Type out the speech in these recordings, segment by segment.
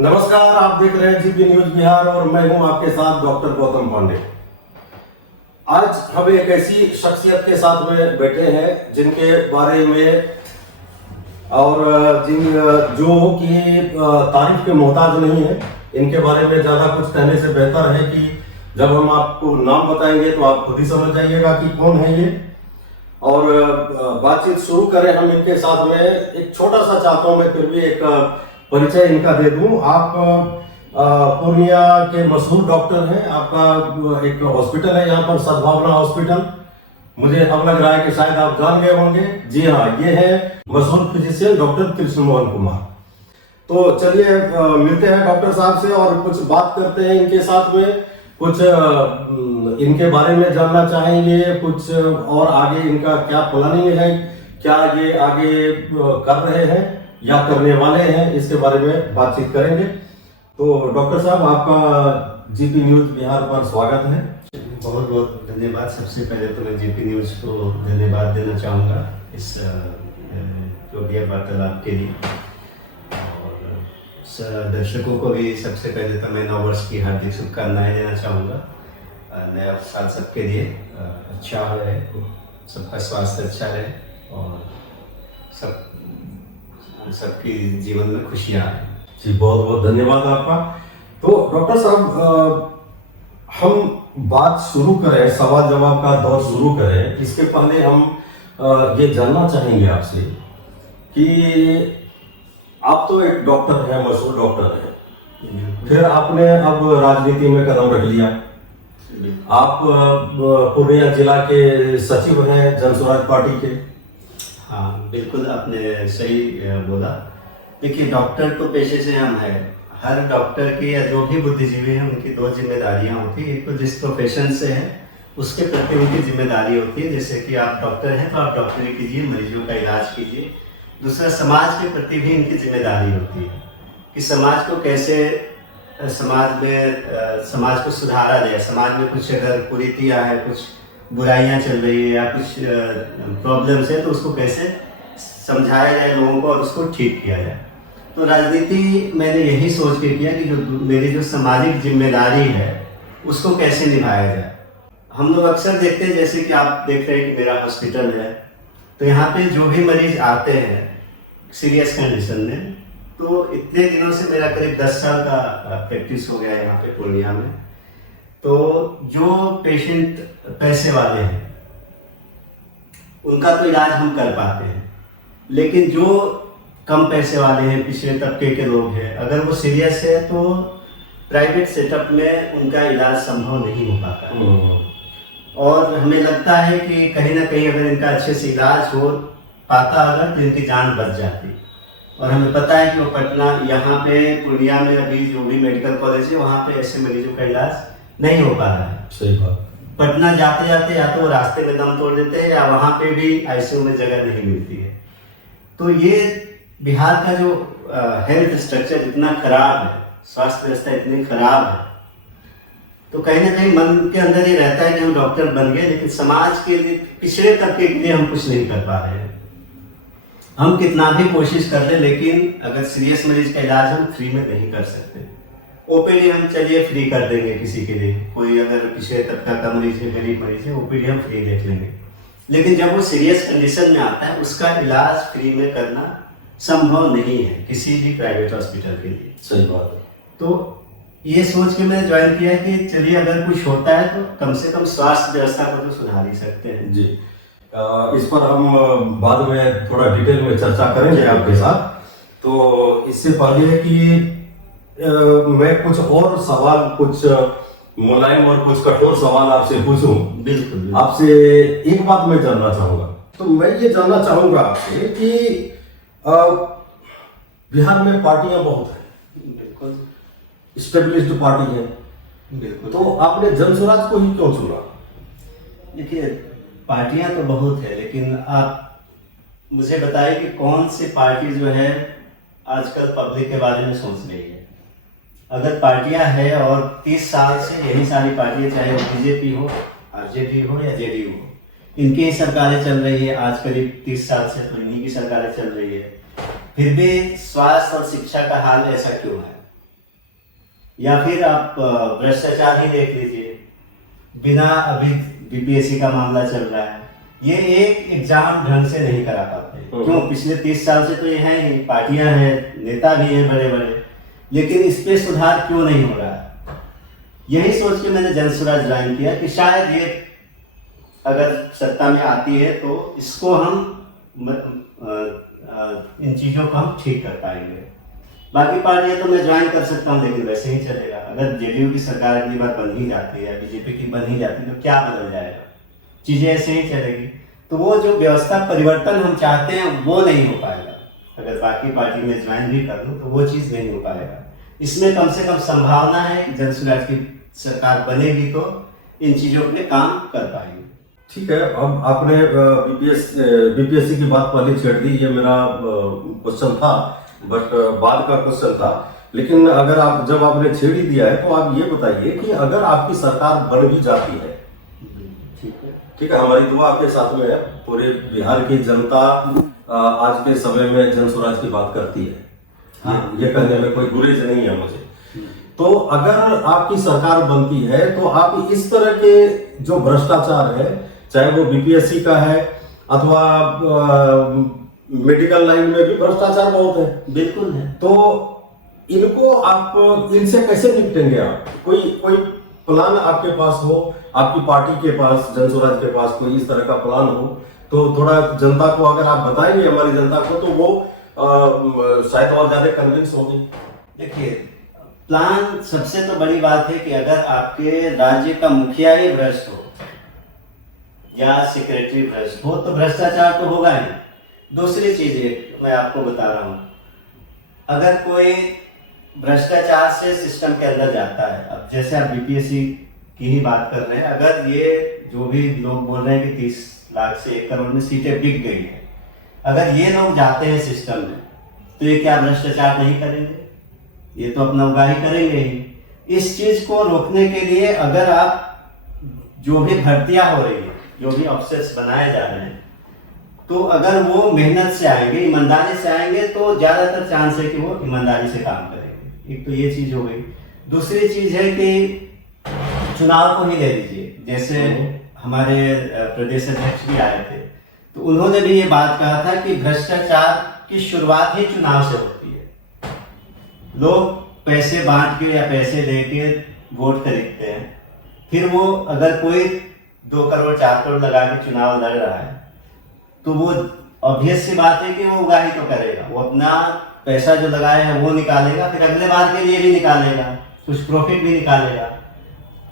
नमस्कार, आप देख रहे हैं जीपी न्यूज बिहार और मैं हूं आपके साथ डॉक्टर गौतम पांडे। आज हम एक ऐसी शख्सियत के साथ में बैठे हैं जिनके बारे में और जो कि तारीफ के मोहताज नहीं है, इनके बारे में ज़्यादा कुछ कहने से बेहतर है कि जब हम आपको नाम बताएंगे तो आप खुद ही समझ जाइएगा कि कौन है ये। और बातचीत शुरू करें हम इनके साथ में। एक छोटा सा चाहता हूँ मैं फिर भी एक परिचय इनका दे दूं। आप पूर्णिया के मशहूर डॉक्टर हैं। आपका एक हॉस्पिटल है यहाँ पर, सद्भावना हॉस्पिटल। मुझे अब लग रहा है कि शायद आप जान गए होंगे। जी हाँ, ये है मशहूर फिजिशियन डॉक्टर कृष्ण मोहन कुमार। तो चलिए मिलते हैं डॉक्टर साहब से और कुछ बात करते हैं इनके साथ में। कुछ इनके बारे में जानना चाहेंगे, कुछ और आगे इनका क्या प्लानिंग है, क्या ये आगे कर रहे हैं या करने वाले हैं, इसके बारे में बातचीत करेंगे। तो डॉक्टर साहब, आपका जीपी न्यूज बिहार पर स्वागत है। बहुत बहुत धन्यवाद। सबसे पहले तो मैं जीपी न्यूज को धन्यवाद देना चाहूँगा इस जो भी वार्तालाप के लिए, और दर्शकों को भी सबसे पहले तो मैं नववर्ष की हार्दिक शुभकामनाएं देना चाहूँगा। नया साल सबके लिए अच्छा रहे, सबका स्वास्थ्य अच्छा रहे और सबकी जीवन में खुशियाँ आए। जी, बहुत बहुत धन्यवाद आपका। तो डॉक्टर साहब, हम बात शुरू करें, सवाल जवाब का दौर शुरू करें, इसके पहले हम ये जानना चाहेंगे आपसे कि आप तो एक डॉक्टर हैं, मशहूर डॉक्टर हैं, फिर आपने अब राजनीति में कदम रख लिया। आप पूर्णिया जिला के सचिव हैं जनसुराज पार्टी के। हाँ बिल्कुल, आपने सही बोला। देखिए, डॉक्टर तो पेशे से हम है। हर डॉक्टर की या जो भी बुद्धिजीवी है उनकी दो जिम्मेदारियां होती है। एक तो जिस प्रोफेशन से है उसके प्रति उनकी जिम्मेदारी होती है, जैसे कि आप डॉक्टर हैं तो आप डॉक्टरी कीजिए, मरीजों का इलाज कीजिए। दूसरा, समाज के प्रति भी इनकी जिम्मेदारी होती है कि समाज को कैसे समाज को सुधारा जाए। समाज में कुछ अगर कुरीतियाँ है, कुछ बुराइयां चल रही है या कुछ प्रॉब्लम्स है तो उसको कैसे समझाया जाए लोगों को और उसको ठीक किया जाए। तो राजनीति मैंने यही सोच के किया कि जो मेरी जो सामाजिक जिम्मेदारी है उसको कैसे निभाया जाए। हम लोग अक्सर देखते हैं, जैसे कि आप देख रहे हैं कि मेरा हॉस्पिटल है, तो यहाँ पे जो भी मरीज आते हैं सीरियस कंडीशन में, तो इतने दिनों से मेरा करीब 10 साल का प्रैक्टिस हो गया है यहाँ पे पूर्णिया में। तो जो पेशेंट पैसे वाले हैं उनका तो इलाज हम कर पाते हैं, लेकिन जो कम पैसे वाले हैं, पिछले तबके के लोग हैं, अगर वो सीरियस है तो प्राइवेट सेटअप में उनका इलाज संभव नहीं हो पाता है। और हमें लगता है कि कहीं ना कहीं अगर इनका अच्छे से इलाज हो पाता अगर तो इनकी जान बच जाती। और हमें पता है कि वो पटना, यहाँ पे पूर्णिया में अभी जो भी मेडिकल कॉलेज है वहाँ पे ऐसे मरीजों का इलाज नहीं हो पा रहा है। सही बात। पटना जाते जाते या तो रास्ते में दम तोड़ देते हैं या वहाँ पे भी आईसीयू में जगह नहीं मिलती है। तो ये बिहार का जो हेल्थ स्ट्रक्चर इतना खराब है, स्वास्थ्य व्यवस्था इतनी खराब है, तो कहीं ना कहीं मन के अंदर ये रहता है कि हम डॉक्टर बन गए, लेकिन समाज के लिए, पिछड़े तबके के लिए हम कुछ नहीं कर पा रहे हैं। हम कितना भी कोशिश कर ले, लेकिन अगर सीरियस मरीज का इलाज हम फ्री में नहीं कर सकते। ओपीडी हम चलिए फ्री कर देंगे किसी के लिए, कोई अगर पिछले तबका का मरीज है, गरीब मरीज है, ओपीडी हम फ्री देख लेंगे। लेकिन जब वो सीरियस कंडीशन में आता है उसका इलाज फ्री में करना संभव नहीं है किसी भी प्राइवेट हॉस्पिटल के लिए। सही बात है। तो ये सोच के मैंने ज्वाइन किया कि चलिए अगर कुछ होता है तो कम से कम स्वास्थ्य व्यवस्था को तो सुधार ही सकते हैं। जी, इस पर हम बाद में थोड़ा डिटेल में चर्चा करेंगे आपके साथ। तो इससे पहले कि मैं कुछ और सवाल, कुछ मुलायम और कुछ कठोर सवाल आपसे पूछूं, बिल्कुल आपसे एक बात मैं जानना चाहूंगा। तो मैं ये जानना चाहूंगा आपसे कि बिहार में पार्टियां बहुत हैं, बिल्कुल स्टेब्लिश्ड पार्टी है, बिल्कुल। तो आपने जनसुराज को ही क्यों चुना? देखिए, पार्टियां तो बहुत है, लेकिन आप मुझे बताइए कि कौन सी पार्टी जो है आजकल पब्लिक के बारे में सोच रही है। अगर पार्टियां है और 30 साल से यही सारी पार्टियां, चाहे वो बीजेपी हो, आरजेडी हो या जेडीयू हो, इनकी ही सरकारें चल रही है। आज करीब 30 साल से तो इन्हीं की सरकारें चल रही है। फिर भी स्वास्थ्य और शिक्षा का हाल ऐसा क्यों है? या फिर आप भ्रष्टाचार ही देख लीजिए, बिना अभी बीपीएससी का मामला चल रहा है, ये एक एग्जाम ढंग से नहीं करा पाते। क्यों? पिछले 30 साल से तो ये है ही, पार्टियां हैं, नेता भी हैं बड़े बड़े, लेकिन इस पे सुधार क्यों नहीं हो रहा है? यही सोच के मैंने जन स्वराज ज्वाइन किया कि शायद ये अगर सत्ता में आती है तो इसको हम इन चीज़ों को हम ठीक कर पाएंगे। बाकी पार्टियां तो मैं ज्वाइन कर सकता हूँ, लेकिन वैसे ही चलेगा। अगर जेडीयू की सरकार अगली बार बन ही जाती है, बीजेपी की बन ही जाती है, तो क्या बदल जाएगा? चीज़ें ऐसे ही चलेगी। तो वो जो व्यवस्था परिवर्तन हम चाहते हैं वो नहीं हो पाएगा। अगर बाकी पार्टी में ज्वाइन भी कर लूँ तो वो चीज़ नहीं हो पाएगा। इसमें कम से कम संभावना है कि जन स्वराज की सरकार बनेगी तो इन चीज़ों पे काम कर पाएंगे। ठीक है, अब आपने बीपीएससी की बात पहले छेड़ दी, ये मेरा क्वेश्चन था, बट बाद का क्वेश्चन था। लेकिन अगर आप जब आपने छेड़ ही दिया है तो आप ये बताइए कि अगर आपकी सरकार बन भी जाती है, ठीक है, हमारी दुआ आपके साथ में है, पूरे बिहार की जनता आज के समय में जन स्वराज की बात करती है। हाँ, ये कहने में कोई गुरेज नहीं है मुझे। तो अगर आपकी सरकार बनती है तो आप इस तरह के जो भ्रष्टाचार है, चाहे वो बीपीएससी का है अथवा मेडिकल लाइन में भी भ्रष्टाचार बहुत है। बिल्कुल है। तो इनको आप इनसे कैसे निपटेंगे? आप कोई प्लान आपके पास हो, आपकी पार्टी के पास, जन स्वराज के पास कोई इस तरह का प्लान हो तो थोड़ा जनता को अगर आप बताएंगे, हमारी जनता को, तो वो शायद और ज्यादा कन्विंस होगी। देखिए, प्लान सबसे तो बड़ी बात है कि अगर आपके राज्य का मुखिया ही भ्रष्ट हो या सेक्रेटरी भ्रष्ट हो तो भ्रष्टाचार तो होगा ही। दूसरी चीज मैं आपको बता रहा हूँ, अगर कोई भ्रष्टाचार से सिस्टम के अंदर जाता है, अब जैसे आप बीपीएससी की ही बात कर रहे हैं, अगर ये जो भी लोग बोल रहे हैं कि 30 लाख से 1 करोड़ में सीटें बिक गई हैं, अगर ये लोग जाते हैं सिस्टम में तो ये क्या भ्रष्टाचार नहीं करेंगे? ये तो अपना उगाही करेंगे ही। इस चीज को रोकने के लिए अगर आप जो भी भर्तियां हो रही है, जो भी ऑफिसर्स बनाए जा रहे हैं, तो अगर वो मेहनत से आएंगे, ईमानदारी से आएंगे, तो ज्यादातर चांस है कि वो ईमानदारी से काम करेंगे। एक तो ये चीज हो गई। दूसरी चीज है कि चुनाव को ही ले लीजिए, जैसे हमारे प्रदेश अध्यक्ष भी आए थे तो उन्होंने भी ये बात कहा था कि भ्रष्टाचार की शुरुआत ही चुनाव से होती है। लोग पैसे बांट के या पैसे लेके वोट खरीदते हैं, फिर वो अगर कोई 2 करोड़ 4 करोड़ लगा के चुनाव लड़ रहा है तो वो ऑब्वियस सी बात है कि वो उगाही तो करेगा, वो अपना पैसा जो लगाया है वो निकालेगा, फिर अगले बार के लिए भी निकालेगा, कुछ प्रॉफिट भी निकालेगा।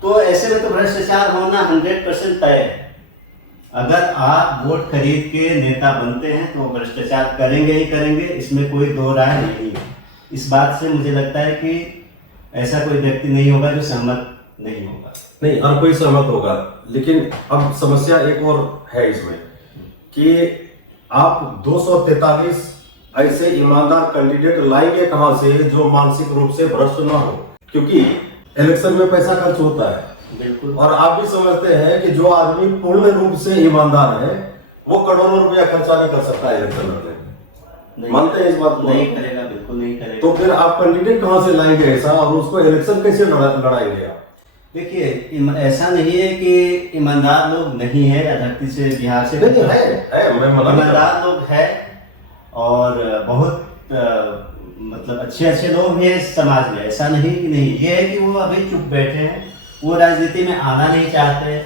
तो ऐसे में तो भ्रष्टाचार होना 100% तय है। अगर आप वोट खरीद के नेता बनते हैं तो भ्रष्टाचार करेंगे ही करेंगे, इसमें कोई दो राय नहीं है। इस बात से मुझे लगता है कि ऐसा कोई व्यक्ति नहीं होगा जो सहमत नहीं होगा। नहीं, हर कोई सहमत होगा, लेकिन अब समस्या एक और है इसमें कि आप 243 ऐसे ईमानदार कैंडिडेट लाएंगे कहां से जो मानसिक रूप से भ्रष्ट ना हो? क्योंकि इलेक्शन में पैसा खर्च होता है। बिल्कुल। और आप भी समझते हैं कि जो आदमी पूर्ण रूप से ईमानदार है वो करोड़ों रुपया खर्चा नहीं कर सकता इलेक्शन लड़ने। मानते हैं इस बात को? नहीं करेगा, बिल्कुल नहीं करेगा। तो फिर आप कैंडिडेट कहां से लाएंगे ऐसा, और उसको इलेक्शन कैसे लड़ाएंगे आप? देखिए, ऐसा नहीं है कि ईमानदार लोग नहीं है, धरती से बिहार से नहीं है, मैं मना नहीं ईमानदार लोग है और बहुत मतलब अच्छे लोग हैं इस समाज में, ऐसा नहीं कि नहीं। ये है कि वो अभी चुप बैठे हैं, वो राजनीति में आना नहीं चाहते।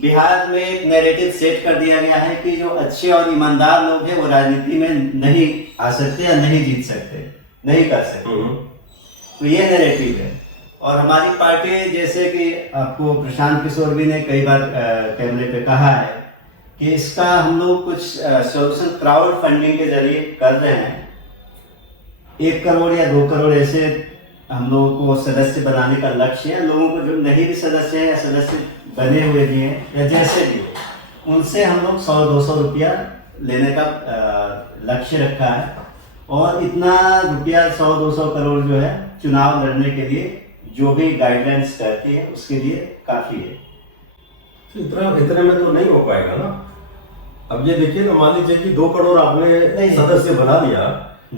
बिहार में एक नैरेटिव सेट कर दिया गया है कि जो अच्छे और ईमानदार लोग हैं वो राजनीति में नहीं आ सकते या नहीं जीत सकते, नहीं कर सकते। तो ये नैरेटिव है। और हमारी पार्टी, जैसे कि आपको प्रशांत किशोर भी ने कई बार कैमरे पे कहा है कि इसका हम लोग कुछ सोल्यूशन क्राउड फंडिंग के जरिए कर रहे हैं। 1 करोड़ या 2 करोड़ ऐसे हम लोगों को सदस्य बनाने का लक्ष्य है। लोगों को जो नहीं भी सदस्य है या सदस्य बने हुए भी हैं या जैसे भी, उनसे हम लोग 100-200 रुपया लेने का लक्ष्य रखा है। और इतना रुपया 100-200 करोड़ जो है चुनाव लड़ने के लिए जो भी गाइडलाइंस करती है उसके लिए काफी है। इतने में तो नहीं हो पाएगा ना। अब ये देखिए ना, मान लीजिए कि 2 करोड़ आपने सदस्य बना लिया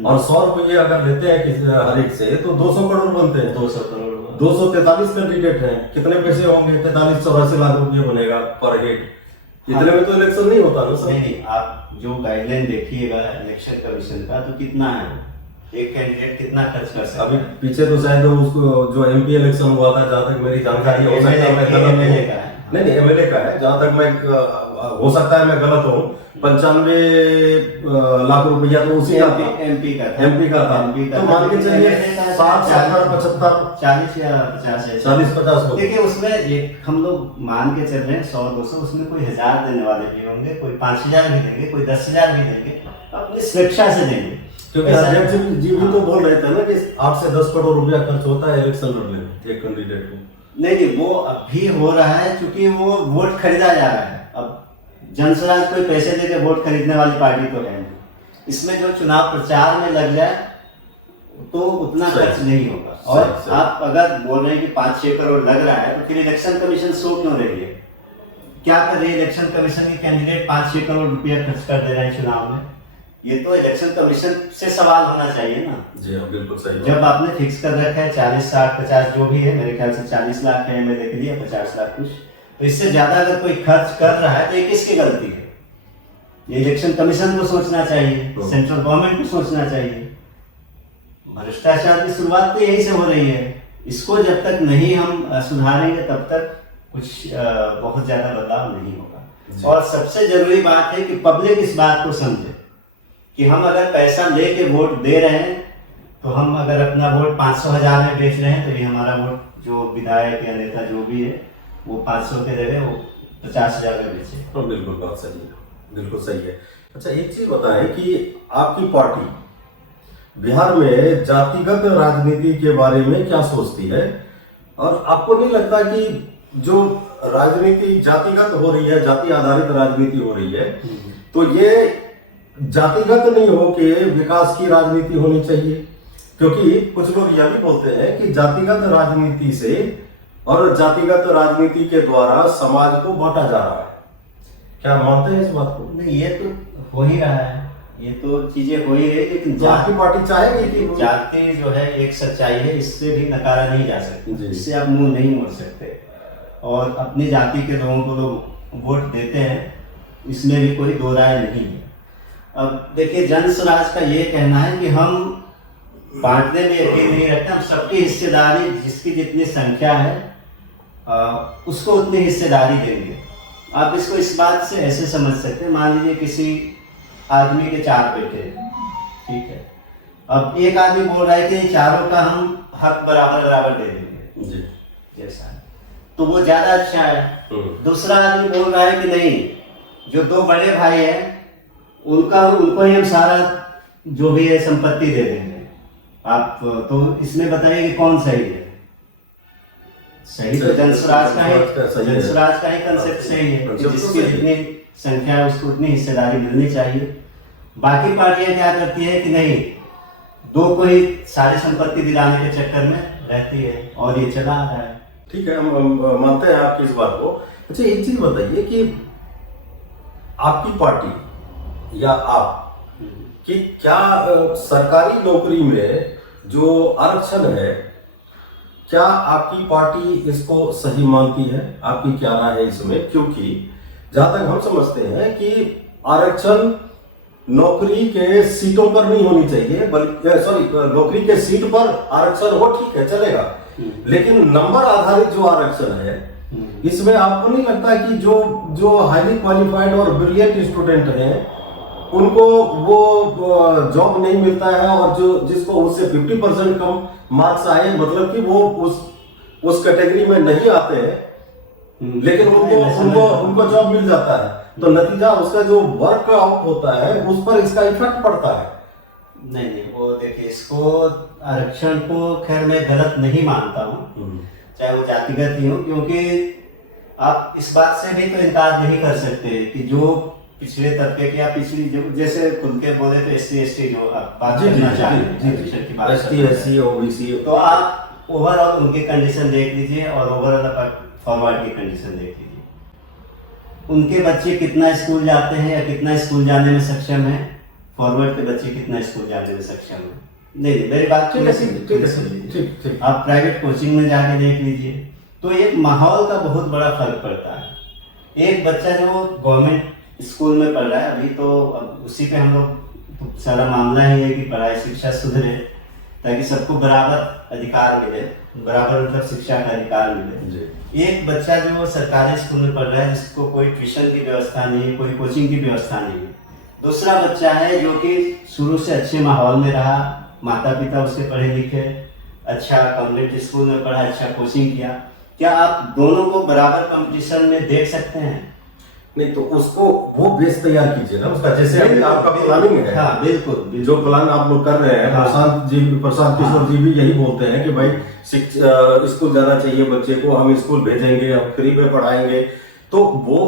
और 100 रुपये अगर लेते हैं हर एक से तो 200 करोड़ बनते हैं। 200 करोड़ 243 कैंडिडेट हैं, कितने पैसे होंगे? 43-84 लाख रुपए बनेगा पर हेड। इतने में तो इलेक्शन नहीं होता ना सर। नहीं, आप जो गाइडलाइन देखिएगा इलेक्शन कमीशन का, तो कितना है, एक कैंडिडेट कितना खर्च कर सकता अभी है? पीछे तो शायद उसको जो एमपी इलेक्शन हुआ था, जहाँ तक मेरी जानकारी हो सकता है मैं गलत MLA हूँ। का है। नहीं एमएलए का है, जहाँ तक मैं हो सकता है मैं गलत हूँ। 95 लाख रुपया तो उसी का था, एमपी का था। एमपी का था। तो मान के चलिए 60, 70, 75, 40 या 50 है। 40-50 हो। देखिए उसमें एक हम लोग मान के चल रहे हैं 100-200, उसमें कोई 1000 देने वाले भी होंगे, कोई 5000 भी देंगे, कोई 10,000 भी देंगे, अपनी स्वेच्छा से देंगे। क्योंकि अध्यक्ष जी भी तो बोल रहे थे ना कि 8 से 10 करोड़ रुपया खर्च होता है इलेक्शन लड़ने में एक कैंडिडेट को। नहीं, वो अभी हो रहा है क्योंकि वो वोट खरीदा जा रहा है। अब जनसराज कोई पैसे देके वोट खरीदने वाली पार्टी तो है नहीं। इसमें जो चुनाव प्रचार में लग जाए तो उतना खर्च नहीं होगा। और आप अगर बोल रहे हैं कि 5-6 करोड़ लग रहा है, तो फिर इलेक्शन कमीशन सो क्यों रही है? क्या कर रही है इलेक्शन कमीशन की? कैंडिडेट 5-6 करोड़ रुपया खर्च कर दे रहे हैं चुनाव में। ये तो इलेक्शन कमीशन से सवाल होना चाहिए ना। जी हाँ, बिल्कुल सही। जब आपने फिक्स कर रखा है 40, 60, 50 जो भी है, मेरे ख्याल से 40 लाख है, मैंने देख लिया 50 लाख कुछ, तो इससे ज्यादा अगर कोई खर्च कर रहा है तो ये किसकी गलती है? ये इलेक्शन कमीशन को सोचना चाहिए, सेंट्रल गवर्नमेंट को सोचना चाहिए। भ्रष्टाचार की शुरुआत तो यही से हो रही है। इसको जब तक नहीं हम सुधारेंगे तब तक कुछ बहुत ज्यादा बदलाव नहीं होगा। और सबसे जरूरी बात है कि पब्लिक इस बात को समझे कि हम अगर पैसा लेके वोट दे रहे हैं, तो हम अगर अपना वोट 500,000 में बेच रहे हैं, तो ये हमारा वोट जो विधायक या नेता जो भी है वो 500 के जगह वो 50,000 में बेचे। तो बिल्कुल बात सही है, बिल्कुल सही है। अच्छा एक चीज बताएं कि आपकी पार्टी बिहार में जातिगत राजनीति के बारे में क्या सोचती है? और आपको नहीं लगता कि जो राजनीति जातिगत हो रही है, जाति आधारित राजनीति हो रही है, तो ये जातिगत नहीं हो के विकास की राजनीति होनी चाहिए? क्योंकि कुछ लोग यह भी बोलते हैं कि जातिगत राजनीति से और जातिगत राजनीति के द्वारा समाज को बांटा जा रहा है। क्या मानते हैं इस बात को? नहीं, ये तो हो ही रहा है, ये तो चीजें हो ही रही, लेकिन तो आपकी पार्टी चाहेगी कि जाति जो है एक सच्चाई है, इससे भी नकारा नहीं जा सकता, इससे आप मुंह नहीं मोड़ सकते। और अपनी जाति के लोगों को लोग वोट देते हैं, इसमें भी कोई दो राय नहीं है। अब देखिए जनस्वराज का ये कहना है कि हम बांटने में यकीन नहीं रखते, हम सबकी हिस्सेदारी, जिसकी जितनी संख्या है उसको उतनी हिस्सेदारी देंगे। आप इसको इस बात से ऐसे समझ सकते हैं, मान लीजिए किसी आदमी के 4 बेटे हैं, ठीक है, अब एक आदमी बोल रहा है कि चारों का हम हक बराबर बराबर दे देंगे जी जैसा, तो वो ज्यादा अच्छा है। दूसरा आदमी बोल रहा है कि नहीं, जो 2 बड़े भाई हैं उनको ही हम सारा जो भी है संपत्ति दे देंगे। आप तो इसमें बताइए कि कौन सही है? सही तो जनस्वराज का है, जनस्वराज का ही कंसेप्ट सही है, जिसकी जितनी संख्या है उसको उतनी हिस्सेदारी मिलनी चाहिए। बाकी पार्टियां क्या करती है कि नहीं, 2 को ही सारी संपत्ति दिलाने के चक्कर में रहती है और ये चला आ रहा है। ठीक है, हम मानते हैं आपकी इस बात को। अच्छा एक चीज बताइए कि आपकी पार्टी या आप कि क्या सरकारी नौकरी में जो आरक्षण है, क्या आपकी पार्टी इसको सही मानती है? आपकी क्या राय है इसमें? क्योंकि जहां तक हम समझते हैं कि आरक्षण नौकरी के सीटों पर नहीं होनी चाहिए, बल्कि नौकरी के सीट पर आरक्षण हो, ठीक है चलेगा, लेकिन नंबर आधारित जो आरक्षण है इसमें आपको नहीं लगता कि जो हाईली क्वालिफाइड और ब्रिलियंट स्टूडेंट हैं उनको वो जॉब नहीं मिलता है, और जो जिसको उससे 50% कम मार्क्स आए, मतलब कि वो उस कैटेगरी में नहीं आते हैं, लेकिन उनको जॉब मिल जाता है, तो नतीजा उसका जो वर्क आउट होता है उस पर इसका इफेक्ट पड़ता है। नहीं, वो देखिए, इसको आरक्षण को खैर मैं गलत नहीं मानता हूँ, चाहे वो जातिगत ही हो, क्योंकि आप इस बात से भी तो इनकार नहीं कर सकते कि जो पिछड़े तबके के या पिछड़ी, जैसे खुल के बोले तो SC/ST जो आप बात करना चाह रहे हैं, ST/SC OBC, तो आप ओवरऑल उनकी कंडीशन देख लीजिए और ओवरऑल फॉरवर्ड की कंडीशन देख लीजिए। उनके बच्चे कितना स्कूल जाते हैं या कितना स्कूल जाने में सक्षम है, फॉरवर्ड के बच्चे कितना स्कूल जाने में सक्षम है, नहीं, मेरी बात ठीक है, सुनिए, ठीक है, सुनिए। ठीक ठीक। आप प्राइवेट कोचिंग में जाके देख लीजिए, तो एक माहौल का बहुत बड़ा फर्क पड़ता है। एक बच्चा जो गवर्नमेंट स्कूल में पढ़ रहा है, अभी तो अब उसी पे हम लोग सारा मामला ही है कि पढ़ाई शिक्षा सुधरे, ताकि सबको बराबर अधिकार मिले, बराबर मतलब शिक्षा का अधिकार मिले। जी। एक बच्चा जो सरकारी स्कूल में पढ़ रहा है, जिसको कोई ट्यूशन की व्यवस्था नहीं है, कोई कोचिंग की व्यवस्था नहीं है। दूसरा बच्चा है जो कि शुरू से अच्छे माहौल में रहा, माता पिता उसके पढ़े लिखे, अच्छा कॉन्वेंट स्कूल में पढ़ा, अच्छा कोचिंग किया। क्या आप दोनों को बराबर कंपटीशन में देख सकते हैं? नहीं, तो उसको वो बेस तैयार कीजिए ना उसका, जैसे अभी आपका प्लानिंग है। हाँ बिल्कुल, जो प्लान आप लोग कर रहे हैं, हाँ। प्रशांत किशोर जी भी यही बोलते हैं कि भाई स्कूल जाना चाहिए बच्चे को, हम स्कूल भेजेंगे, हम फ्री में पढ़ाएंगे। तो वो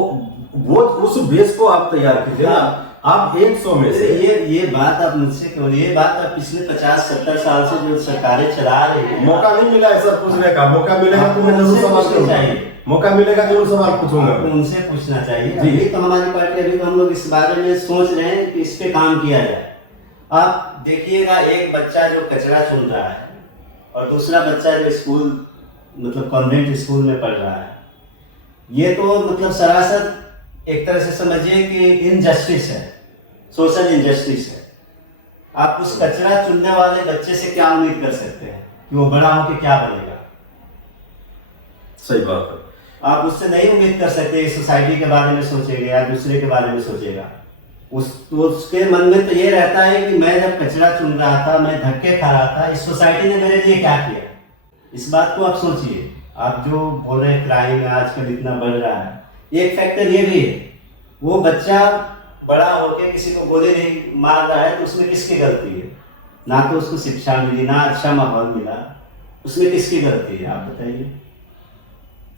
उस बेस को आप तैयार कीजिए ना। हाँ। आप 100 में से ये बात आप मुझसे क्यों, ये बात आप पिछले 50-70 साल से जो सरकारें चला रही है, मौका नहीं मिला है सर पूछने का। मौका मिलेगा तो मैं जरूर उनसे सवाल पूछना करूंगा। चाहिए। मौका मिलेगा जरूर सवाल पूछूंगा। आपको उनसे पूछना चाहिए। जी। अभी तो हमारी पार्टी, अभी तो हम लोग इस बारे में सोच रहे हैं कि इस पे काम किया जाए। आप देखिएगा, एक बच्चा जो कचरा चुन रहा है और दूसरा बच्चा जो स्कूल मतलब कॉन्वेंट स्कूल में पढ़ रहा है, ये तो मतलब सरासर एक तरह से समझिए कि इनजस्टिस है, सोशल इनजस्टिस है। आप उस कचरा चुनने वाले बच्चे से क्या उम्मीद कर सकते हैं कि वो बड़ा होकर क्या बनेगा? सही बात है। आप उससे नहीं उम्मीद कर सकते कि सोसाइटी के बारे में सोचेगा या दूसरे के बारे में सोचेगा। उसके मन में तो ये रहता है कि मैं जब कचरा चुन रहा था, मैं धक्के खा रहा था, इस सोसाइटी ने मेरे लिए क्या किया। इस बात को आप सोचिए। आप जो बोल रहे हैं क्राइम आजकल इतना बढ़ रहा है, एक फैक्टर ये भी है, वो बच्चा बड़ा होके किसी को गोली नहीं मार रहा है तो उसमें किसकी गलती है? ना तो उसको शिक्षा मिली, ना अच्छा माहौल मिला, उसमें किसकी गलती है आप बताइए।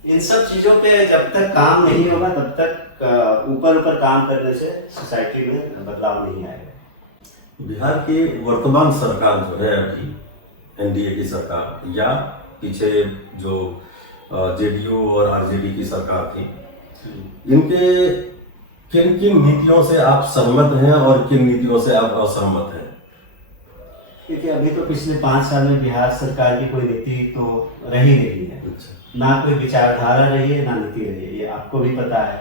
इन सब चीजों पे जब तक काम नहीं होगा तब तक ऊपर ऊपर काम करने से सोसाइटी में बदलाव नहीं आएगा। बिहार की वर्तमान सरकार जो है अभी, एनडीए की सरकार, या पीछे जो जेडीयू और आरजेडी की सरकार थी, इनके किन किन नीतियों से आप सहमत हैं और किन नीतियों से आप असहमत हैं? क्योंकि अभी तो पिछले 5 साल में बिहार सरकार की कोई नीति तो रही नहीं है। अच्छा। ना कोई विचारधारा रही है, ना नीति रही है। ये आपको भी पता है,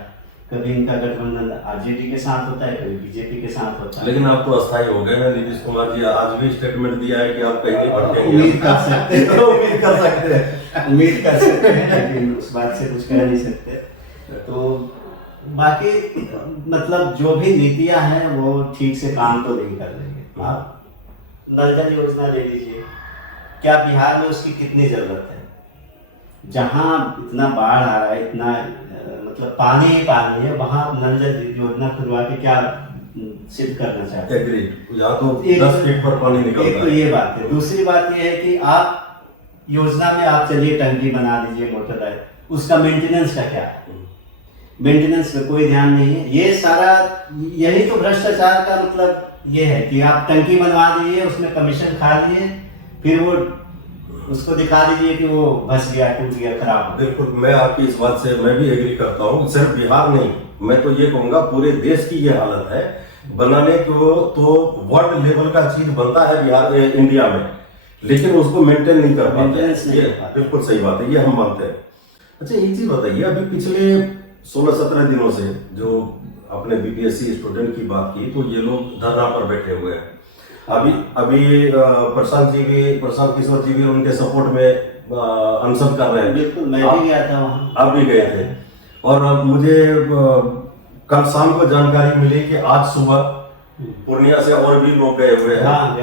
कभी इनका गठबंधन आरजेडी के साथ होता है, कभी बीजेपी के साथ होता है। लेकिन आप तो अस्थायी हो गए ना। नीतीश कुमार जी आज भी स्टेटमेंट दिया है कि आप कहीं नहीं भटकेंगे। उम्मीद कर सकते हैं। उम्मीद कर सकते हैं। उम्मीद कर सकते हैं, लेकिन उस बात से कुछ कह नहीं सकते। तो बाकी मतलब जो भी नीतियां हैं वो ठीक से काम तो नहीं कर रही है। आप नल जल योजना ले लीजिए, क्या बिहार में उसकी कितनी जरूरत है? जहाँ इतना बाढ़ आ रहा है, इतना मतलब पानी ही पानी है, वहाँ नल जल योजना खुलवा के क्या सिद्ध करना चाहते हैं? एग्री। या तो 10 फीट पर पानी निकलता एक तो है। ये बात है। दूसरी बात ये है कि आप योजना में आप चलिए टंकी बना दीजिए, मोटर है, उसका मेंटेनेंस का क्या है? मेंटेनेंस पे कोई ध्यान नहीं है। ये सारा, यही तो भ्रष्टाचार का मतलब ये है कि आप टंकी बनवा दीजिए, उसमें कमीशन खा लिए, फिर वो उसको दिखा दीजिए कि वो बस गया, टूट गया, खराब हो गया। बिल्कुल, मैं आपकी इस बात से मैं भी एग्री करता हूँ। सिर्फ बिहार नहीं, मैं तो ये कहूंगा पूरे देश की ये हालत है। बनाने को तो वर्ल्ड लेवल का चीज बनता है बिहार इंडिया में, लेकिन उसको मेंटेन नहीं कर पाते। ये बिल्कुल सही बात है, ये हम मानते हैं। अच्छा, एक चीज बताइए, अभी पिछले 16-17 दिनों से जो अपने बीपीएससी स्टूडेंट की बात की, तो ये लोग धरना पर बैठे हुए हैं। अभी प्रशांत किशोर जी भी उनके सपोर्ट में अनशन कर रहे हैं। बिल्कुल, मैं भी गया था वहाँ। आप भी गए थे। और मुझे कल शाम को जानकारी मिली कि आज सुबह पूर्णिया से और भी लोग गए हुए हैं। हाँ,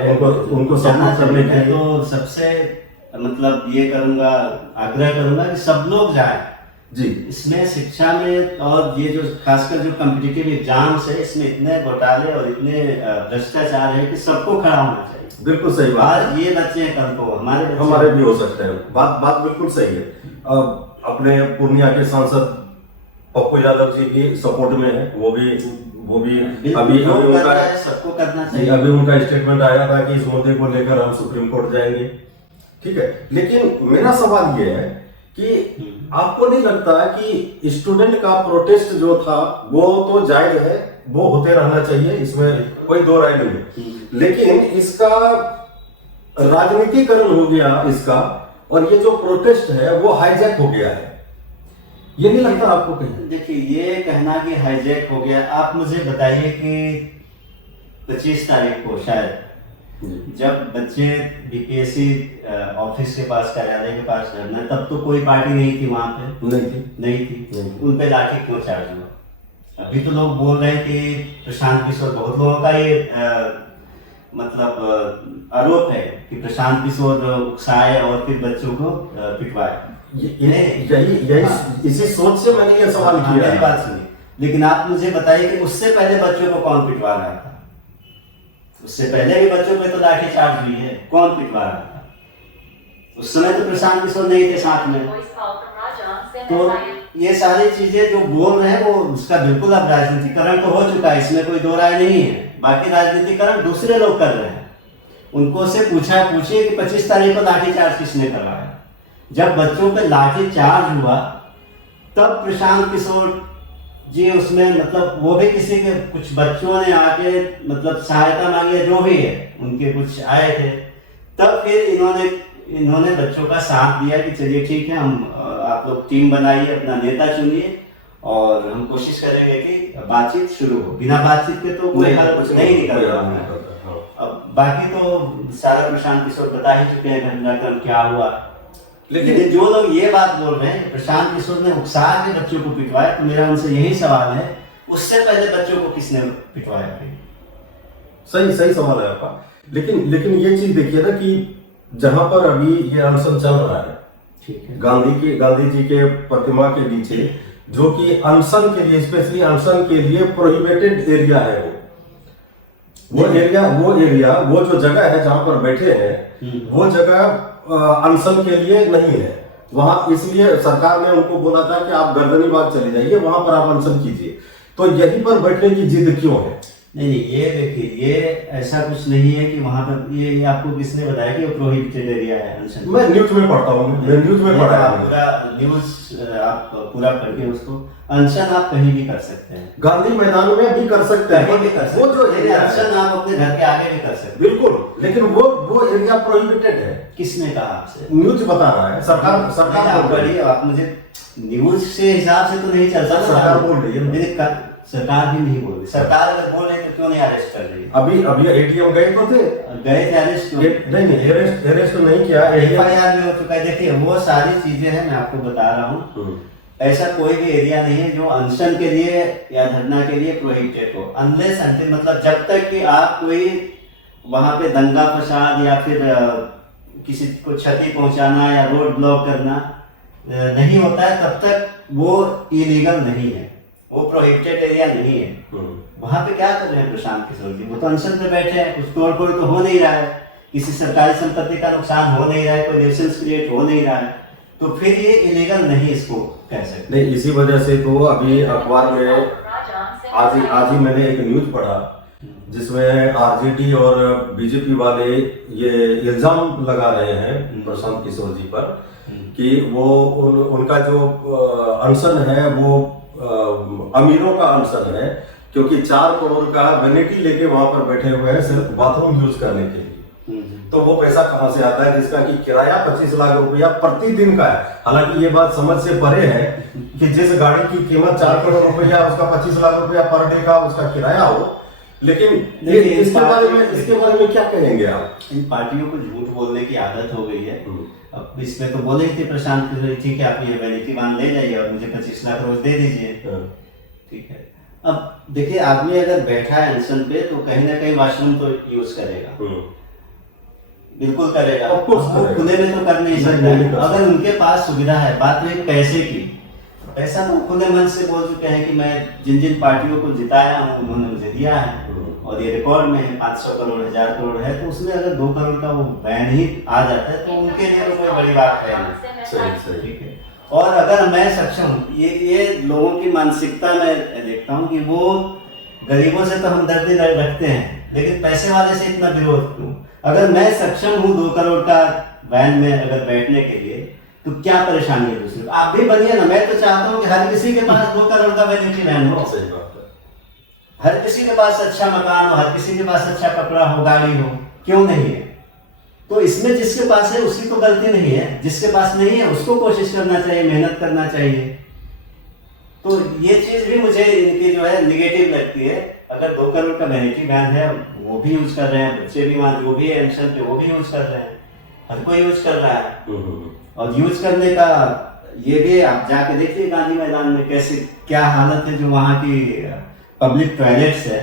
उनको सपोर्ट करने के लिए तो सबसे मतलब ये करूंगा, आग्रह करूंगा कि सब लोग जाएं जी। इसमें शिक्षा में, और ये जो खासकर जो कॉम्पिटिटिव एग्जाम्स है, इसमें इतने घोटाले और इतने भ्रष्टाचार है कि सबको खड़ा होना चाहिए। बिल्कुल सही बात। आज ये बच्चे हैं, कल को हमारे भी हो सकते हैं। बात बिल्कुल सही है। अपने पूर्णिया के सांसद पप्पू यादव जी भी सपोर्ट में है। वो भी अभी सबको करना चाहिए। अभी उनका स्टेटमेंट आया था कि इस मुद्दे को लेकर हम सुप्रीम कोर्ट जाएंगे। ठीक है, लेकिन मेरा सवाल ये है कि आपको नहीं लगता कि स्टूडेंट का प्रोटेस्ट जो था वो तो जायज है, वो होते रहना चाहिए, इसमें कोई दो राय नहीं है, लेकिन इसका राजनीतिकरण हो गया इसका, और ये जो प्रोटेस्ट है वो हाईजैक हो गया है। ये नहीं लगता आपको कहीं? देखिए, ये कहना कि हाईजैक हो गया, आप मुझे बताइए कि 25 तारीख को शायद जब बच्चे बीपीएससी ऑफिस के पास, कार्यालय के पास धरना, तब तो कोई पार्टी नहीं थी वहां पे, नहीं थी। उन पे लाठी क्यों चार्ज हुआ? अभी तो लोग बोल रहे हैं कि प्रशांत किशोर, बहुत लोगों का ये मतलब आरोप है कि प्रशांत किशोर उकसाए और फिर बच्चों को पिटवाए। इसी सोच से मैंने ये सवाल किया। मेरी बात सुनिए, लेकिन आप मुझे बताइए कि उससे पहले बच्चों को कौन पिटवा रहा था? उससे पहले भी बच्चों पे तो लाठी चार्ज हुई है, कौन पिटवा रहा था? उस समय तो प्रशांत किशोर नहीं थे साथ में। तो ये सारी चीजें जो बोल रहे हैं वो उसका बिल्कुल अब राजनीतिकरण तो हो चुका है, इसमें कोई दो राय नहीं है। बाकी राजनीतिकरण दूसरे लोग कर रहे हैं। उनको से पूछिए कि 25 तारीख को लाठी चार्ज किसने करवाया? जब बच्चों पे लाठी चार्ज हुआ तब प्रशांत किशोर जी उसमें, मतलब वो भी किसी के, कुछ बच्चों ने आके मतलब सहायता मांगी, जो भी है उनके कुछ आए थे, तब फिर इन्होंने बच्चों का साथ दिया कि चलिए ठीक है, हम आप लोग टीम बनाइए, अपना नेता चुनिए और हम कोशिश करेंगे कि बातचीत शुरू हो। बिना बातचीत के तो कोई कुछ नहीं निकल रहा है। अब बाकी तो सारा प्रशांत किशोर बता ही चुके हैं घटनाक्रम क्या हुआ। लेकिन जो लोग ये बात बोल रहे हैं प्रशांत किशोर ने उकसा के बच्चों को पिटवाया, तो मेरा उनसे यही सवाल है, उससे पहले बच्चों को किसने पिटवाया? सही सवाल है आपका। लेकिन ये चीज देखिए ना कि जहां पर अभी ये अनशन चल रहा है, ठीक है, गांधी जी के प्रतिमा के नीचे, जो कि अनशन के लिए, स्पेशली अनशन के लिए प्रोहिबिटेड एरिया है, वो जो जगह है जहां पर बैठे हैं, वो जगह अनशन के लिए नहीं है वहां। इसलिए सरकार ने उनको बोला था कि आप गर्दनीबाग चले जाइए, वहां पर आप अनशन कीजिए। तो यहीं पर बैठने की जिद क्यों है? नहीं, ये देखिए, ये ऐसा कुछ नहीं है कि वहां पर, ये आपको किसने बताया कि वो प्रोहिबिटेड एरिया है अनशन? मैं न्यूज में पढ़ता हूँ, न्यूज में पढ़ा है। पूरा न्यूज आप पूरा पढ़ के उसको, अनशन आप कहीं भी कर सकते हैं, गांधी मैदान में भी कर सकते हैं, कहीं भी कर सकते हैं। वो जो एरिया अनशन आप अपने घर के आगे भी कर सकते हैं, बिल्कुल। लेकिन वो एरिया प्रोहिबिटेड है। किसने कहा आपसे? न्यूज बता रहा है, सरकार आप पढ़िए, आप मुझे न्यूज से हिसाब से तो नहीं चल सकता। सरकार बोल रही है, सरकार भी नहीं बोल रही। सरकार अगर बोल रही है तो क्यों नहीं अरेस्ट कर रही है? अभी एटीएम गए थे अरेस्ट क्यों नहीं? अरेस्ट तो नहीं किया, एफआईआर में हो चुका है। देखिए, वो सारी चीजें हैं, मैं आपको बता रहा हूँ। ऐसा कोई भी एरिया नहीं है जो अनशन के लिए या धरना के लिए प्रोहिबिटेड हो, अनलेस अनटिल, मतलब जब तक कि आप कोई वहां पे दंगा फसाद या फिर किसी को क्षति पहुंचाना या रोड ब्लॉक करना नहीं होता है, तब तक वो इलीगल नहीं है, वो प्रोहिबिटेड एरिया नहीं है। वहां पे क्या कर रहे हैं प्रशांत किशोर जी? वो तो अनशन पे बैठे हैं, कुछ तोड़ फोड़ तो हो नहीं रहा है, किसी सरकारी संपत्ति का नुकसान हो नहीं रहा है, कोई न्यूसेंस क्रिएट हो नहीं रहा है, तो फिर ये इलीगल नहीं इसको कह सकते। नहीं, इसी वजह से तो अभी अखबार में आज ही मैंने एक न्यूज पढ़ा जिसमें आरजेडी और बीजेपी वाले ये इल्जाम लगा रहे हैं प्रशांत किशोर जी पर कि वो उनका जो अनशन है वो अमीरों का अनशन है, क्योंकि 4 करोड़ का वेनिटी लेके वहां पर बैठे हुए हैं सिर्फ बाथरूम यूज करने के लिए। तो वो पैसा कहां से आता है जिसका कि किराया 25 लाख रुपया प्रतिदिन का है। हालांकि ये बात समझ से परे है कि जिस गाड़ी की कीमत 4 करोड़ रुपया, उसका 25 लाख रुपया पर डे का उसका किराया हो। लेकिन इसके बारे में क्या कहेंगे आप? इन पार्टियों को झूठ बोलने की आदत हो गई है। अब इसमें तो बोले थे प्रशांत किशोर, ठीक है, आप ये वैलिटी बांध ले जाइए और मुझे 25 लाख रोज दे दीजिए, ठीक है। अब देखिए, आदमी अगर बैठा है अनशन पे तो कहीं ना कहीं वॉशरूम तो यूज करेगा, बिल्कुल करेगा, वो खुले में तो कर नहीं सकता। अगर उनके पास सुविधा है, बात तो एक पैसे की, पैसा तो खुले मन से बोल चुके हैं कि मैं जिन पार्टियों को जिताया हूँ उन्होंने मुझे दिया है और ये रिकॉर्ड में है, 500 करोड़ 1000 करोड़ है, तो उसमें अगर 2 करोड़ का वो बैन ही आ जाता है तो उनके लिए तो कोई बड़ी बात है नहीं, ठीक है। और अगर मैं सक्षम हूँ, ये लोगों की मानसिकता में देखता हूँ कि वो गरीबों से तो हमदर्दी रखते हैं, लेकिन पैसे वाले से इतना विरोध क्यों? अगर मैं सक्षम हूँ 2 करोड़ का वैन में अगर बैठने के लिए, तो क्या परेशानी है दूसरे? आप भी बनिए ना। मैं तो चाहता हूँ कि हर किसी के पास 2 करोड़ का वैनिटी वैन हो, सही बात है। हर किसी के पास अच्छा मकान हो, हर किसी के पास अच्छा कपड़ा हो, गाड़ी हो, क्यों नहीं है? तो इसमें जिसके पास है उसकी तो गलती नहीं है, जिसके पास नहीं है उसको कोशिश करना चाहिए, मेहनत करना चाहिए। तो ये चीज भी मुझे इनकी जो है निगेटिव लगती है। अगर 2 करोड़ का वैनिटी बैन है वो भी यूज कर रहे हैं, बच्चे भी वहाँ जो भी है एडमिशन पे वो भी यूज कर रहे हैं, हर कोई यूज कर रहा है। और यूज करने का ये भी आप जाके देखिए गांधी मैदान में कैसे क्या हालत है, जो वहाँ की पब्लिक टॉयलेट्स है।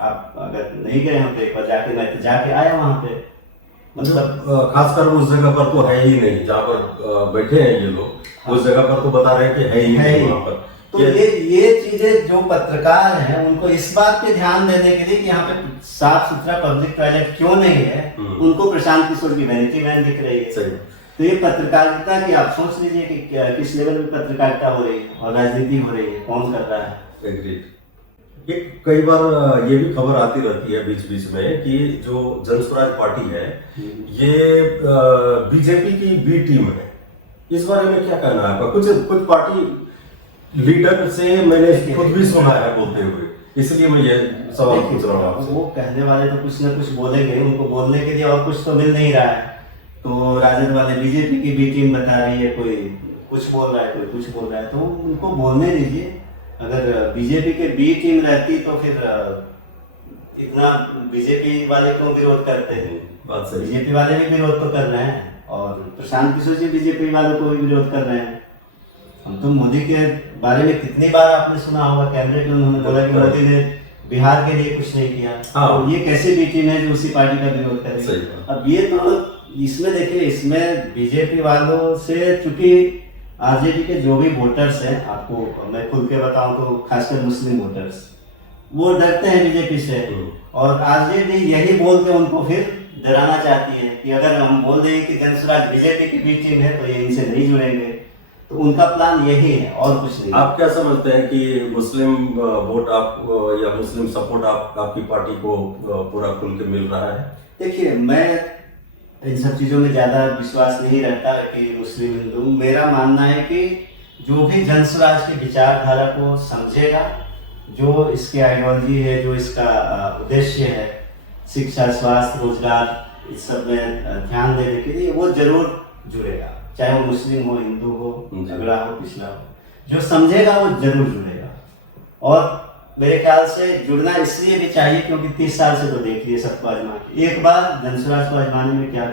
आप अगर नहीं गए हो तो एक बार जाके, मैं तो जाके आया वहाँ पे, मतलब खासकर उस जगह पर तो है ही नहीं जहाँ पर बैठे हैं ये लोग, हाँ। उस जगह पर तो बता रहे हैं कि है ही नहीं वहाँ पर। तो ये चीजें जो पत्रकार हैं उनको इस बात पे ध्यान देने के लिए कि यहाँ पे साफ सुथरा पब्लिक टॉयलेट क्यों नहीं है, उनको प्रशांत किशोर की वैनिटी वैन दिख रही है। सही। तो ये पत्रकारिता की आप सोच लीजिए कि किस लेवल पे पत्रकारिता हो रही है और राजनीति हो रही है, कौन कर रहा है। एग्रीड। ये कई बार ये भी खबर आती रहती है बीच बीच में कि जो जनस्वराज पार्टी है ये बीजेपी की बी टीम है। इस बारे में क्या कहना है आपका? कुछ पार्टी लीडर से मैंने खुद भी सुना है बोलते हुए, इसलिए मैं ये सवाल पूछ रहा हूँ आपसे। वो कहने वाले तो कुछ ना कुछ बोलेंगे, उनको बोलने के लिए और कुछ तो मिल नहीं रहा है। तो राजद वाले बीजेपी की बी टीम बता रही है, कोई कुछ बोल रहा है, कोई कुछ बोल रहा है, तो उनको बोलने दीजिए। अगर बीजेपी के बी टीम रहती तो फिर इतना बीजेपी वाले क्यों विरोध करते हैं? बात सही। बीजेपी वाले भी विरोध तो कर रहे हैं और प्रशांत किशोर जी बीजेपी वालों को भी विरोध कर रहे हैं। हम तो मोदी के बारे में कितनी बार आपने सुना होगा, कैमरे में उन्होंने बोला कि मोदी ने बिहार के लिए कुछ नहीं किया। हाँ। तो ये कैसे बी टीम है जो उसी पार्टी का विरोध करेगी? अब ये तो इसमें देखिए, इसमें बीजेपी वालों से, चूंकि आरजेडी के जो भी वोटर्स हैं, आपको मैं खुल के बताऊं तो खासकर मुस्लिम वोटर्स वो डरते हैं बीजेपी से, और आरजेडी यही बोल के उनको फिर डराना चाहती है कि अगर हम बोल दें कि जनस्वराज बीजेपी की बी टीम है तो ये इनसे नहीं जुड़ेंगे। तो उनका प्लान यही है और कुछ नहीं। आप क्या समझते हैं कि मुस्लिम वोट आप या मुस्लिम सपोर्ट आपकी पार्टी को पूरा खुल के मिल रहा है? देखिए, मैं इन सब चीज़ों में ज़्यादा विश्वास नहीं रहता कि मुस्लिम हिंदू। मेरा मानना है कि जो भी जनस्वराज की विचारधारा को समझेगा, जो इसकी आइडियोलॉजी है, जो इसका उद्देश्य है, शिक्षा, स्वास्थ्य, रोजगार, इस सब में ध्यान देने के लिए, वो जरूर जुड़ेगा। चाहे वो मुस्लिम हो, हिंदू हो, अगड़ा हो, पिछड़ा हो, जो समझेगा वो जरूर जुड़ेगा। और मेरे ख्याल से जुड़ना इसलिए भी चाहिए क्योंकि 30 साल से तो देख लिए सबको आजमा के, एक बार जनस्वराज को आजमाने में क्या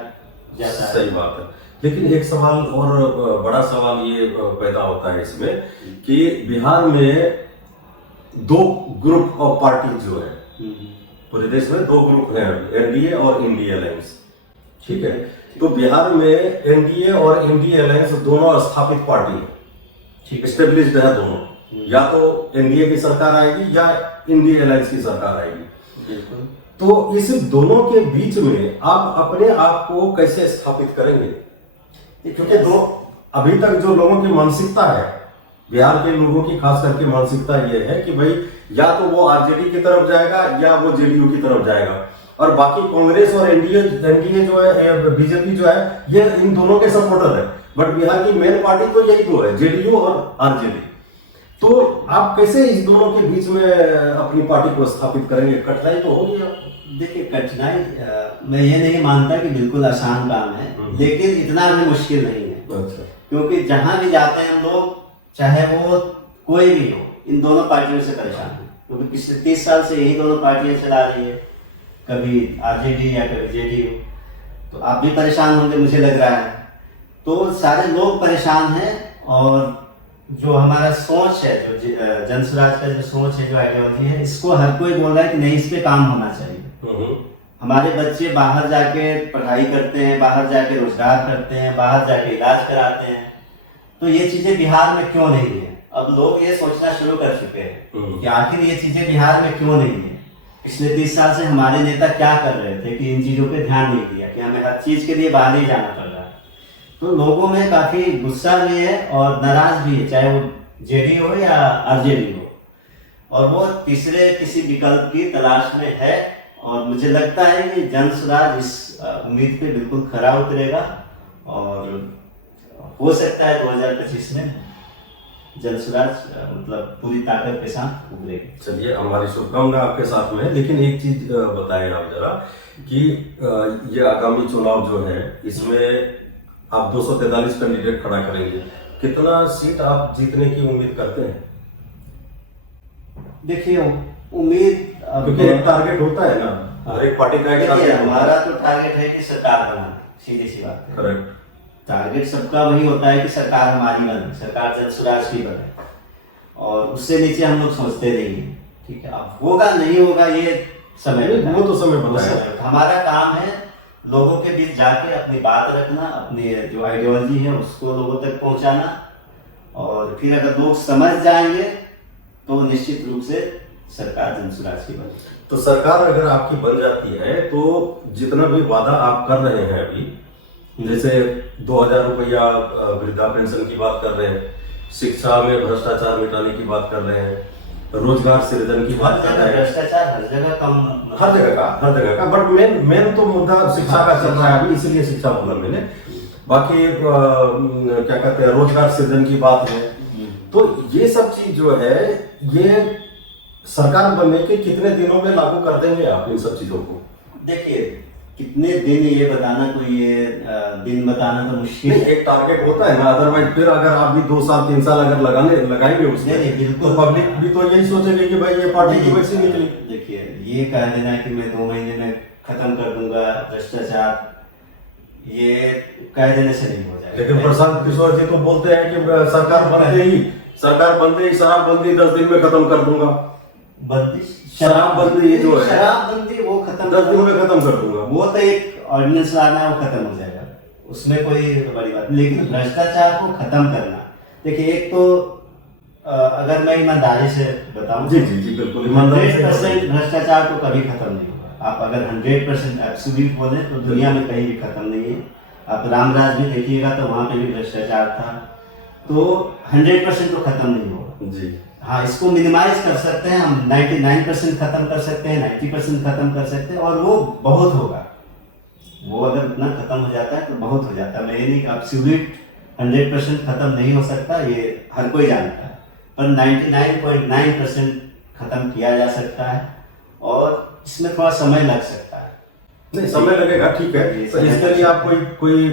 जाता है। सही बात है। लेकिन एक सवाल और बड़ा सवाल ये पैदा होता है इसमें कि बिहार में 2 ग्रुप ऑफ पार्टी जो है, पूरे देश में 2 ग्रुप हैं, एनडीए और इंडिया अलायंस। ठीक है, तो बिहार में एनडीए और इंडिया अलायंस दोनों स्थापित पार्टी है, ठीक, एस्टेब्लिश्ड है दोनों। या तो एनडीए की सरकार आएगी या इंडिया अलायंस की सरकार आएगी। तो इस दोनों के बीच में आप अपने आप को कैसे स्थापित करेंगे? क्योंकि अभी तक जो लोगों की मानसिकता है, बिहार के लोगों की खास करके मानसिकता ये है कि भाई या तो वो आरजेडी की तरफ जाएगा या वो जेडीयू की तरफ जाएगा, और बाकी कांग्रेस और एनडीए जो है, बीजेपी जो है, ये इन दोनों के सपोर्टर है। बट बिहार की मेन पार्टी तो यही 2 है, जेडीयू और आरजेडी। तो आप कैसे इस दोनों के बीच में अपनी पार्टी को स्थापित करेंगे? कठिनाई तो होगी। देखिए, कठिनाई मैं ये नहीं मानता कि बिल्कुल आसान काम है, लेकिन इतना भी मुश्किल नहीं है। अच्छा। क्योंकि जहां भी जाते हैं हम लोग, चाहे वो कोई भी हो, इन दोनों पार्टियों से परेशान है, क्योंकि पिछले 30 साल से यही दोनों पार्टियां चला रही है, कभी आरजेडी या कभी जेडीयू। तो आप भी परेशान होंगे मुझे लग रहा है। तो सारे लोग परेशान हैं, और जो हमारा सोच है, जो जनस्वराज का जो सोच है, जो आइडियोलॉजी है, इसको हर कोई बोल रहा है कि नहीं, इस पे काम होना चाहिए। हमारे बच्चे बाहर जाके पढ़ाई करते हैं, बाहर जाके रोजगार करते हैं, बाहर जाके इलाज कराते हैं, तो ये चीजें बिहार में क्यों नहीं है? अब लोग ये सोचना शुरू कर चुके हैं कि आखिर ये चीजें बिहार में क्यों नहीं है। पिछले 30 साल से हमारे नेता क्या कर रहे थे कि इन चीजों पे ध्यान नहीं दिया, कि हमें हर चीज के लिए बाहर ही जाना पड़ रहा है। तो लोगों में काफी गुस्सा भी है और नाराज भी है, चाहे वो जेडीयू हो या आरजेडी हो, और वो तीसरे किसी विकल्प की तलाश में है। और मुझे लगता है कि जनस्वराज इस उम्मीद पे बिल्कुल खरा उतरेगा, और हो सकता है 2025 में जनसुराज मतलब पूरी ताकत के साथ उभरेगी। चलिए, हमारी शुभकामना आपके साथ में है। लेकिन एक चीज बताएं आप जरा कि ये आगामी चुनाव जो है इसमें आप 243 कैंडिडेट खड़ा करेंगे, कितना सीट आप जीतने की उम्मीद करते हैं? देखिए उम्मीद क्योंकि एक टारगेट होता है ना, हर एक पार्टी का एक टारगेट हमारा तो टारगेट है कि सरकार बनाना, सीधी सी बात है। करेक्ट। टारगेट सबका वही होता है कि सरकार हमारी बने, सरकार जनसुराज की बने, और उससे नीचे हम लोग सोचते नहीं हैं। ठीक है, अब होगा नहीं होगा ये समय लगेगा। वो तो समय पता है। हमारा काम है लोगों के बीच जाके अपनी बात रखना, अपनी जो आइडियोलॉजी है उसको लोगों तक पहुंचाना, और फिर अगर लोग समझ जाएंगे तो निश्चित रूप से सरकार जनसुराज की बनेगी। तो सरकार अगर आपकी बन जाती है तो जितना भी वादा आप कर रहे हैं अभी, जैसे 2000 रुपया वृद्धा पेंशन की बात कर रहे हैं, शिक्षा में भ्रष्टाचार मिटाने की बात कर रहे हैं, रोजगार सृजन की बात कर रहे हैं, भ्रष्टाचार हर जगह कम, हर जगह का, बट मेन तो मुद्दा शिक्षा का चल रहा है अभी, इसीलिए शिक्षा बोला मैंने। बाकी क्या कहते हैं, रोजगार सृजन की बात है। तो ये सब चीज जो है ये सरकार बनने के कितने दिनों में लागू कर देंगे आप इन सब चीजों को? देखिए कितने दिन ये बताना, कोई ये दिन बताना तो मुश्किल नहीं, है। एक टारगेट होता है ना, अदरवाइज फिर अगर आप भी 2 साल 3 साल अगर लगाएंगे उसमें, नहीं, बिल्कुल। तो पब्लिक भी तो यही सोचेगी कि भाई ये पार्टी की वैसी निकली। देखिए ये कह देना कि मैं 2 महीने में खत्म कर दूंगा भ्रष्टाचार, ये कह देने से नहीं हो जाएगा। लेकिन प्रशांत किशोर जी तो बोलते हैं कि सरकार बनते ही शराबबंदी 10 दिन में खत्म कर दूंगा। शराबबंदी जो है, शराबबंदी वो खत्म 10 दिन में खत्म कर दूंगा। वो तो एक ऑर्डिनेंस लाना है, वो खत्म हो जाएगा, उसमें कोई बड़ी बात नहीं। लेकिन भ्रष्टाचार को खत्म करना, देखिए एक तो अगर मैं ईमानदारी से बताऊं, जी जी जी बिल्कुल ईमानदारी से 100% भ्रष्टाचार तो कभी खत्म नहीं होगा। आप अगर 100% एब्सोल्यूट बोले तो दुनिया में कहीं भी खत्म नहीं है। आप रामराज में देखिएगा तो वहां पे भी भ्रष्टाचार था, तो 100% तो खत्म नहीं होगा जी। हाँ, इसको मिनिमाइज कर सकते हैं हम, 99% खत्म कर सकते हैं, 90% खत्म कर सकते हैं, और वो बहुत होगा। वो अगर उतना खत्म हो जाता है तो बहुत हो जाता है। मैं ये नहीं, एब्सोल्यूट 100% खत्म नहीं हो सकता, ये हर कोई जानता है, पर 99.9% खत्म किया जा सकता है, और इसमें थोड़ा समय लग सकता है। नहीं, समय लगेगा, ठीक है। तो इसके लिए आप कोई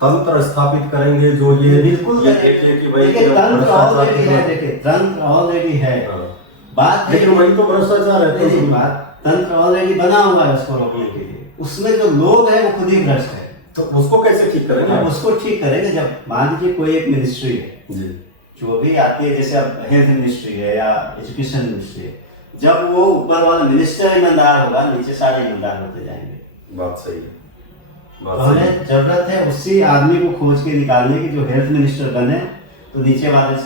तंत्र स्थापित करेंगे जो ये बिल्कुल देखिए कि भाई देखिए तंत्र ऑलरेडी है, देखिए तंत्र ऑलरेडी है। बात लेकिन वही तो भ्रष्टाचार है। नहीं, बात तंत्र ऑलरेडी बना हुआ है उसको रोकने के लिए। उसमें जो लोग हैं वो खुद ही भ्रष्ट है, तो उसको कैसे ठीक करेंगे? अब उसको ठीक करेंगे जब मान लीजिए कोई एक मिनिस्ट्री है जी, जो भी आती है, जैसे अब हेल्थ मिनिस्ट्री है या एजुकेशन मिनिस्ट्री है, जब वो ऊपर वाला मिनिस्टर ईमानदार होगा, नीचे सारे ईमानदार होते जाएंगे। बात सही है, तो हमें जरूरत है उसी आदमी को खोज के निकालने की जो हेल्थ मिनिस्टर बने, तो नीचे वाले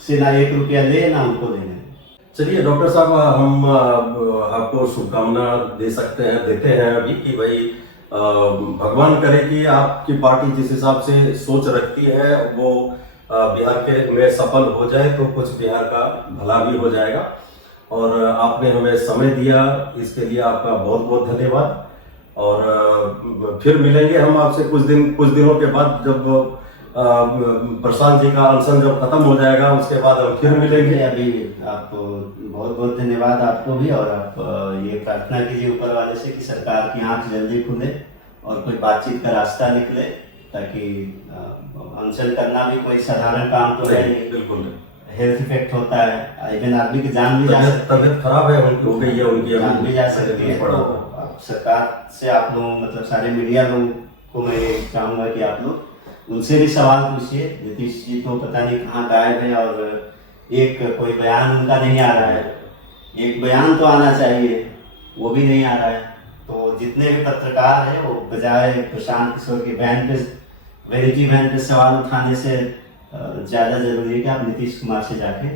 से ना 1 रुपया ले ना उनको देने। चलिए डॉक्टर साहब, हम आपको शुभकामना दे सकते हैं, देते हैं अभी कि भाई भगवान करे कि आपकी पार्टी जिस हिसाब से सोच रखती है वो बिहार के में सफल हो जाए, तो कुछ बिहार का भला भी हो जाएगा। और आपने हमें समय दिया, इसके लिए आपका बहुत बहुत धन्यवाद। और फिर मिलेंगे हम आपसे कुछ दिनों के बाद, जब प्रशांत जी का अनशन जब खत्म हो जाएगा, उसके बाद हम फिर मिलेंगे। अभी आपको बहुत बहुत धन्यवाद, आपको भी, और आप ये प्रार्थना कीजिए ऊपर वाले से कि सरकार की आंख जल्दी खुले और कोई बातचीत का रास्ता निकले, ताकि अनशन करना भी कोई साधारण काम तो है नहीं। बिल्कुल, हेल्थ इफेक्ट होता है, इवन आदमी की जान भी जा सकती है, तबियत खराब है उनकी, हो गई है उनकी, जान भी जा सकती है। तो सरकार से आप लोग, मतलब सारे मीडिया लोग को मैं चाहूँगा कि आप लोग उनसे भी सवाल पूछिए। नीतीश जी तो पता नहीं कहाँ गायब है, और एक कोई बयान उनका नहीं आ रहा है, एक बयान तो आना चाहिए, वो भी नहीं आ रहा है। तो जितने भी पत्रकार हैं वो बजाय प्रशांत किशोर की वैनिटी वैन पे सवाल उठाने से ज़्यादा जरूरी है कि आप नीतीश कुमार से जाके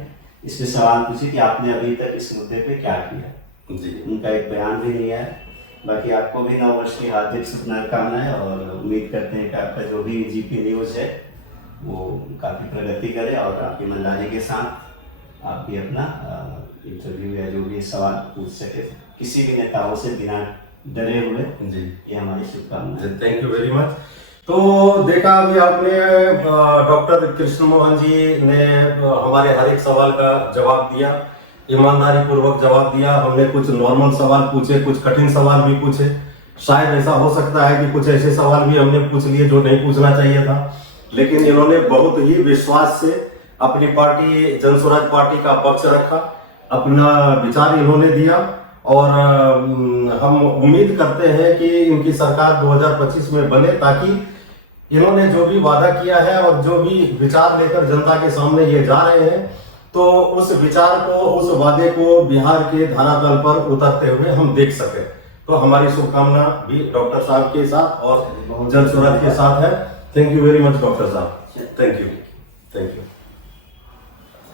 इस पे सवाल पूछिए कि आपने अभी तक इस मुद्दे पे क्या किया। जी। उनका एक बयान भी नहीं है। बाकी आपको भी 9 वर्ष की हार्दिक शुभकामनाएं, और उम्मीद करते हैं कि आपका जो भी जीपी न्यूज़ है वो काफ़ी प्रगति करे, और आपकी ईमानदारी के साथ आप भी अपना इंटरव्यू या जो भी सवाल पूछ सके किसी भी नेताओं से बिना डरे हुए। जी, ये हमारी शुभकामना है। Thank you very much. तो देखा अभी आपने डॉक्टर कृष्ण मोहन जी ने हमारे हर एक सवाल का जवाब दिया, ईमानदारी पूर्वक जवाब दिया। हमने कुछ नॉर्मल सवाल पूछे, कुछ कठिन सवाल भी पूछे। शायद ऐसा हो सकता है कि कुछ ऐसे सवाल भी हमने पूछ लिए जो नहीं पूछना चाहिए था, लेकिन इन्होंने बहुत ही विश्वास से अपनी पार्टी जन स्वराज पार्टी का पक्ष रखा, अपना विचार इन्होंने दिया। और हम उम्मीद करते हैं कि इनकी सरकार 2025 में बने, ताकि इन्होंने जो भी वादा किया है और जो भी विचार लेकर जनता के सामने ये जा रहे हैं, तो उस विचार को, उस वादे को बिहार के धरातल पर उतरते हुए हम देख सके। तो हमारी शुभकामना भी डॉक्टर साहब के साथ और जन स्वराज के साथ है। Thank you very much doctor साहब, थैंक यू, थैंक यू।